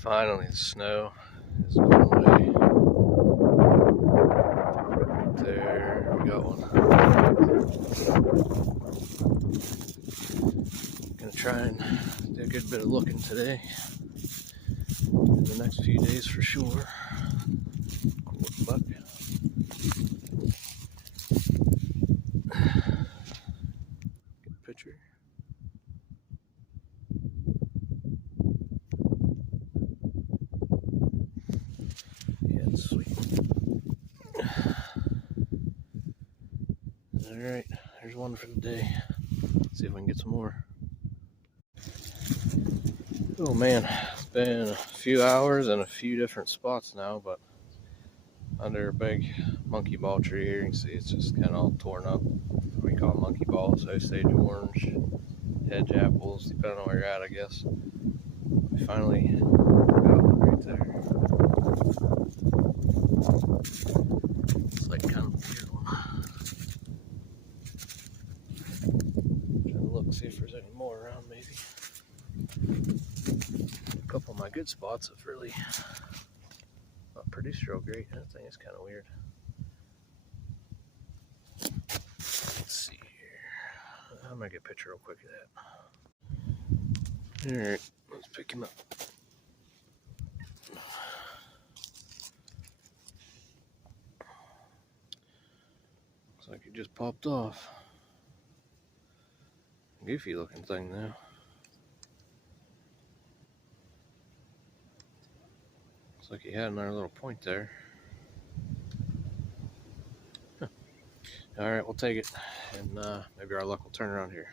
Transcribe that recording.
Finally, the snow is going away. Right there, we got one. Gonna try and do a good bit of looking today. In the next few days for sure. Cool looking buck. Get a picture. Yeah, it's sweet. Alright, there's one for the day. Let's see if we can get some more. Oh man, it's been a few hours and a few different spots now, but under a big monkey ball tree here, you can see it's just kind of all torn up. We call it monkey balls, Osage orange, hedge apples, depending on where you're at, I guess. We finally got one right there. It's like kind of a weird one. Trying to look, see if there's any more around, maybe. A couple of my good spots have really not produced real great. That thing is kind of weird. Let's see here. I'm gonna get a picture real quick of that. Alright, let's pick him up. Looks like he just popped off. Goofy looking thing now. Looks like he had another little point there. Huh. Alright, we'll take it, and maybe our luck will turn around here.